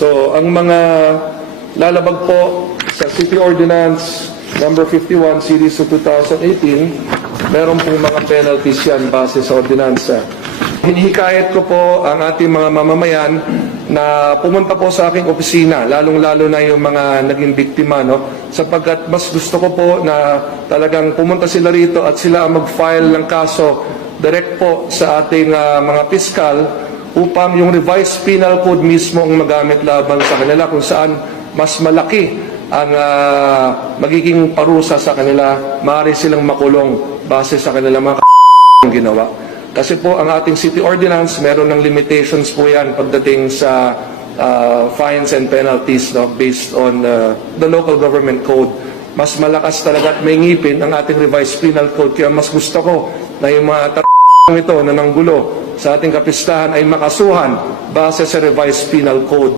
So, ang mga lalabag po sa City Ordinance number 51 series of 2018, meron pong mga penalties yan base sa ordinansa. Hinihikayat ko po ang ating mga mamamayan na pumunta po sa aking opisina, lalong-lalo na yung mga naging biktima, no? Sapagkat mas gusto ko po na talagang pumunta sila rito at sila ang mag-file ng kaso direct po sa ating mga piskal upang yung revised penal code mismo ang magamit laban sa kanila kung saan mas malaki ang magiging parusa sa kanila, maaari silang makulong base sa kanilang mga ginawa. Kasi po ang ating city ordinance, meron ng limitations po yan pagdating sa fines and penalties, no, based on the local government code. Mas malakas talaga at may ngipin ang ating revised penal code. Kaya mas gusto ko na yung mga ito na nanggulo sa ating kapistahan ay makasuhan base sa revised penal code.